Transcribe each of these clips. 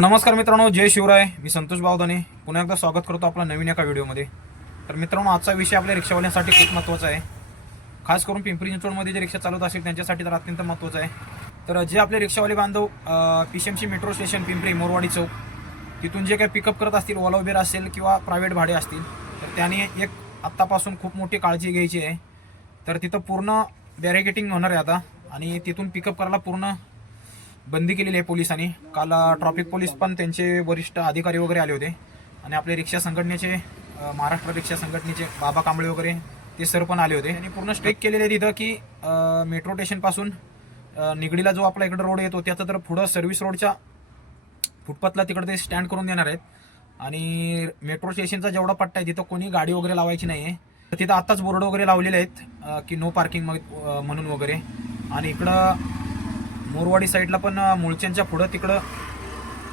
नमस्कार मित्रांनो जय शिवराय. मी संतोष बावदाने. पुन्हा एकदा स्वागत करतो आपला नवीन एका व्हिडिओमध्ये. तर मित्रांनो आजचा विषय आपल्या रिक्षावाल्यांसाठी खूप महत्त्वाचा आहे. खास करून पिंपरी चिंचवडमध्ये जे रिक्षा चालवत असेल त्यांच्यासाठी तर अत्यंत महत्त्वाचं आहे. तर जे आपले रिक्षावाले बांधव PCMC metro station Pimpri Morwadi चौक तिथून जे काही पिकअप करत असतील ओला उबेर असेल किंवा प्रायव्हेट भाडे असतील तर त्याने एक आत्तापासून खूप मोठी काळजी घ्यायची आहे. तर तिथं पूर्ण बॅरिकेटिंग होणार आहे आता. आणि तिथून पिकअप करायला पूर्ण बंदी केलेली आहे पोलिसांनी. काल ट्रॉफिक पोलीस पण त्यांचे वरिष्ठ अधिकारी वगैरे आले होते. आणि आपले रिक्षा संघटनेचे महाराष्ट्र रिक्षा संघटनेचे बाबा कांबळे वगैरे ते सर पण आले होते. आणि पूर्ण स्ट्रेक केलेले आहे तिथं की मेट्रो स्टेशनपासून निगडीला जो आपला इकडं रोड येतो त्याचं तर पुढं सर्व्हिस रोडच्या फुटपाथला तिकडे ते स्टँड करून देणार आहेत. आणि मेट्रो स्टेशनचा जेवढा पट्टा आहे तिथं कोणी गाडी वगैरे लावायची नाही आहे तर तिथं आत्ताच बोर्ड वगैरे लावलेले आहेत की नो पार्किंग म्हणून वगैरे. आणि इकडं मोरवाडी साईडला पण मुळच्यांच्या पुढं तिकडं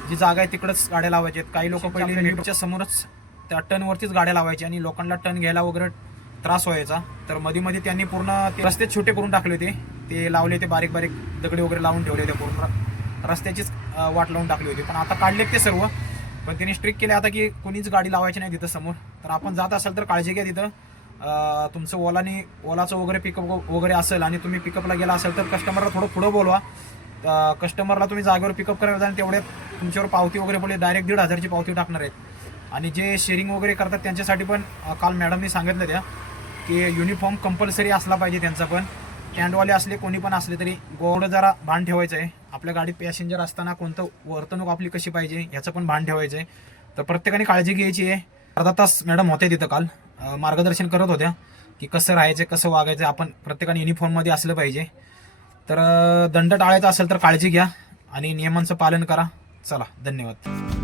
जी जागा आहे तिकडंच गाड्या लावायच्या आहेत. काही लोक पहिले मेट्रोच्या समोरच त्या टर्नवरतीच गाड्या लावायच्या आणि लोकांना टर्न घ्यायला वगैरे त्रास व्हायचा. तर मध्ये मध्ये त्यांनी पूर्ण ते रस्ते छोटे करून टाकले होते. ते लावले ते बारीक बारीक दगडी वगैरे लावून ठेवले होते पूर्ण. रस्त्याचीच वाट लावून टाकली होती. पण आता काढलेत ते सर्व. पण त्यांनी स्ट्रिक्ट केले आता की कोणीच गाडी लावायची नाही तिथं समोर. तर आपण जात असाल तर काळजी घ्या तिथं. तुमचं ओलानी ओलाचं वगैरे पिकअप वगैरे असेल आणि तुम्ही पिकअपला गेला असेल तर कस्टमरला थोडं पुढं बोलवा. कस्टमरला तुम्ही जागेवर पिकअप करायला जाल तेवढे तुमच्यावर पावती वगैरे बोलले डायरेक्ट दीड हजारची पावती टाकणार आहेत. आणि जे शेअरिंग वगैरे करतात त्यांच्यासाठी पण काल मॅडमनी सांगितलं त्या की युनिफॉर्म कंपल्सरी असला पाहिजे त्यांचा पण. कॅन्डवाले असले कोणी पण असले तरी गोड जरा भान ठेवायचं आहे आपल्या गाडीत पॅसेंजर असताना कोणतं वर्तणूक आपली कशी पाहिजे ह्याचं पण भान ठेवायचं आहे तर प्रत्येकाने काळजी घ्यायची आहे. अर्धा तास मॅडम होते तिथं काल. मार्गदर्शन करत होत्या की कसं राहायचं कसं वागायचं आपण प्रत्येकाने युनिफॉर्ममध्ये असलं पाहिजे. तर दंड टाळायचा असेल तर काळजी घ्या आणि नियमांचं पालन करा. चला धन्यवाद.